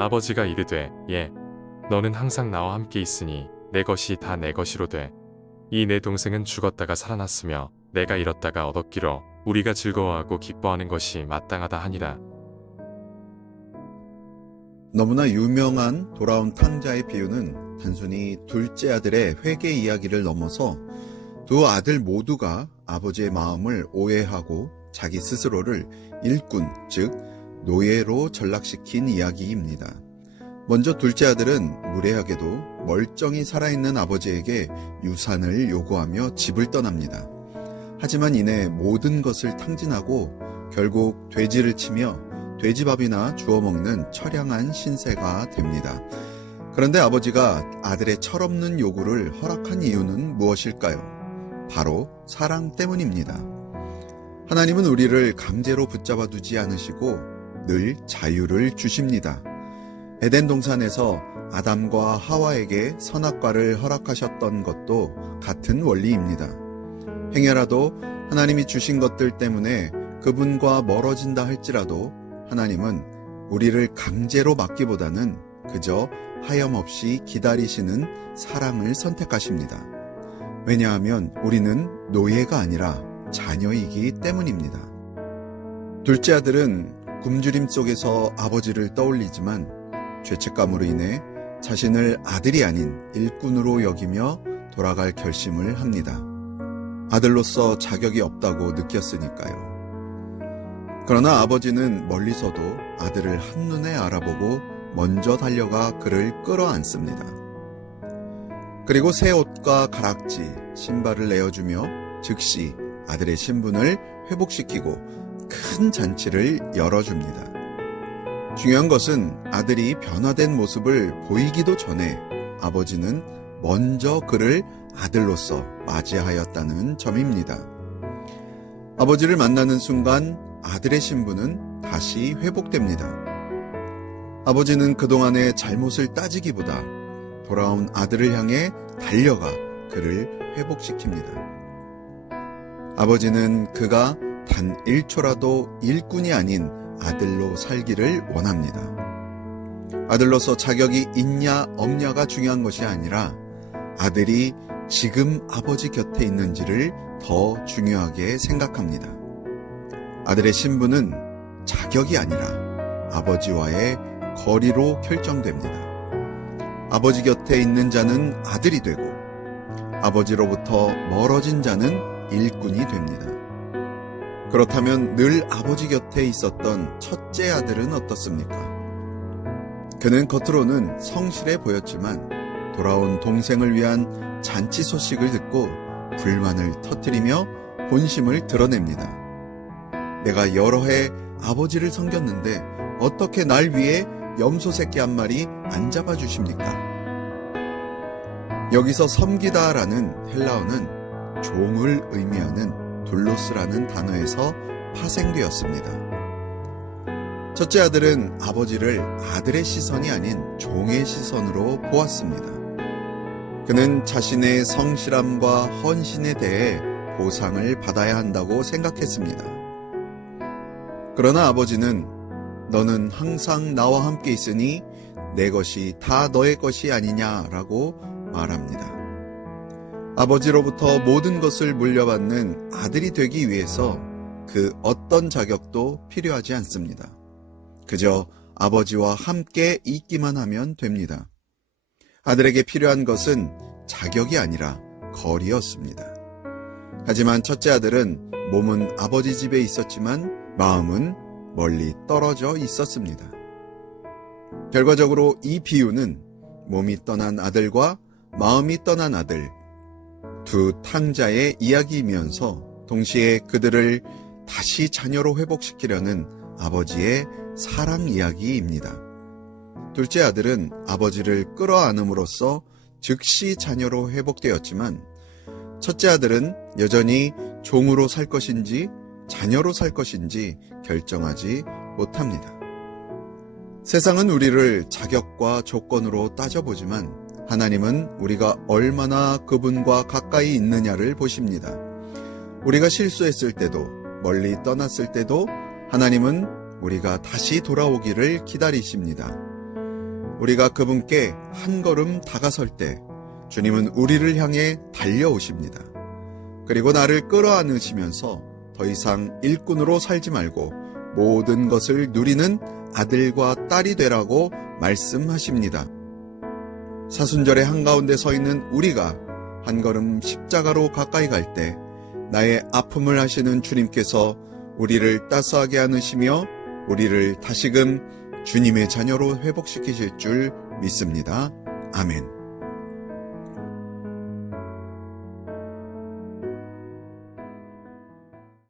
아버지가 이르되 예 너는 항상 나와 함께 있으니 내 것이 다 내 것이로 돼. 이 내 동생은 죽었다가 살아났으며 내가 잃었다가 얻었기로 우리가 즐거워하고 기뻐하는 것이 마땅하다 하니라. 너무나 유명한 돌아온 탕자의 비유는 단순히 둘째 아들의 회개 이야기를 넘어서 두 아들 모두가 아버지의 마음을 오해하고 자기 스스로를 일꾼, 즉 노예로 전락시킨 이야기입니다. 먼저 둘째 아들은 무례하게도 멀쩡히 살아있는 아버지에게 유산을 요구하며 집을 떠납니다. 하지만 이내 모든 것을 탕진하고 결국 돼지를 치며 돼지밥이나 주워 먹는 처량한 신세가 됩니다. 그런데 아버지가 아들의 철없는 요구를 허락한 이유는 무엇일까요? 바로 사랑 때문입니다. 하나님은 우리를 강제로 붙잡아 두지 않으시고 늘 자유를 주십니다. 에덴 동산에서 아담과 하와에게 선악과를 허락하셨던 것도 같은 원리입니다. 행여라도 하나님이 주신 것들 때문에 그분과 멀어진다 할지라도 하나님은 우리를 강제로 막기보다는 그저 하염없이 기다리시는 사랑을 선택하십니다. 왜냐하면 우리는 노예가 아니라 자녀이기 때문입니다. 둘째 아들은 굶주림 속에서 아버지를 떠올리지만 죄책감으로 인해 자신을 아들이 아닌 일꾼으로 여기며 돌아갈 결심을 합니다. 아들로서 자격이 없다고 느꼈으니까요. 그러나 아버지는 멀리서도 아들을 한눈에 알아보고 먼저 달려가 그를 끌어안습니다. 그리고 새 옷과 가락지, 신발을 내어주며 즉시 아들의 신분을 회복시키고 큰 잔치를 열어줍니다. 중요한 것은 아들이 변화된 모습을 보이기도 전에 아버지는 먼저 그를 아들로서 맞이하였다는 점입니다. 아버지를 만나는 순간 아들의 신분은 다시 회복됩니다. 아버지는 그동안의 잘못을 따지기보다 돌아온 아들을 향해 달려가 그를 회복시킵니다. 아버지는 그가 단 1초라도 일꾼이 아닌 아들로 살기를 원합니다. 아들로서 자격이 있냐 없냐가 중요한 것이 아니라 아들이 지금 아버지 곁에 있는지를 더 중요하게 생각합니다. 아들의 신분은 자격이 아니라 아버지와의 거리로 결정됩니다. 아버지 곁에 있는 자는 아들이 되고 아버지로부터 멀어진 자는 일꾼이 됩니다. 그렇다면 늘 아버지 곁에 있었던 첫째 아들은 어떻습니까? 그는 겉으로는 성실해 보였지만 돌아온 동생을 위한 잔치 소식을 듣고 불만을 터뜨리며 본심을 드러냅니다. 내가 여러 해 아버지를 섬겼는데 어떻게 날 위해 염소 새끼 한 마리 안 잡아주십니까? 여기서 섬기다라는 헬라어는 종을 의미하는 둘로스라는 단어에서 파생되었습니다. 첫째 아들은 아버지를 아들의 시선이 아닌 종의 시선으로 보았습니다. 그는 자신의 성실함과 헌신에 대해 보상을 받아야 한다고 생각했습니다. 그러나 아버지는 너는 항상 나와 함께 있으니 내 것이 다 너의 것이 아니냐라고 말합니다. 아버지로부터 모든 것을 물려받는 아들이 되기 위해서 그 어떤 자격도 필요하지 않습니다. 그저 아버지와 함께 있기만 하면 됩니다. 아들에게 필요한 것은 자격이 아니라 거리였습니다. 하지만 첫째 아들은 몸은 아버지 집에 있었지만 마음은 멀리 떨어져 있었습니다. 결과적으로 이 비유는 몸이 떠난 아들과 마음이 떠난 아들, 두 탕자의 이야기이면서 동시에 그들을 다시 자녀로 회복시키려는 아버지의 사랑 이야기입니다. 둘째 아들은 아버지를 끌어안음으로써 즉시 자녀로 회복되었지만 첫째 아들은 여전히 종으로 살 것인지 자녀로 살 것인지 결정하지 못합니다. 세상은 우리를 자격과 조건으로 따져보지만 하나님은 우리가 얼마나 그분과 가까이 있느냐를 보십니다. 우리가 실수했을 때도 멀리 떠났을 때도 하나님은 우리가 다시 돌아오기를 기다리십니다. 우리가 그분께 한 걸음 다가설 때 주님은 우리를 향해 달려오십니다. 그리고 나를 끌어안으시면서 더 이상 일꾼으로 살지 말고 모든 것을 누리는 아들과 딸이 되라고 말씀하십니다. 사순절의 한가운데 서 있는 우리가 한 걸음 십자가로 가까이 갈 때 나의 아픔을 하시는 주님께서 우리를 따스하게 안으시며 우리를 다시금 주님의 자녀로 회복시키실 줄 믿습니다. 아멘.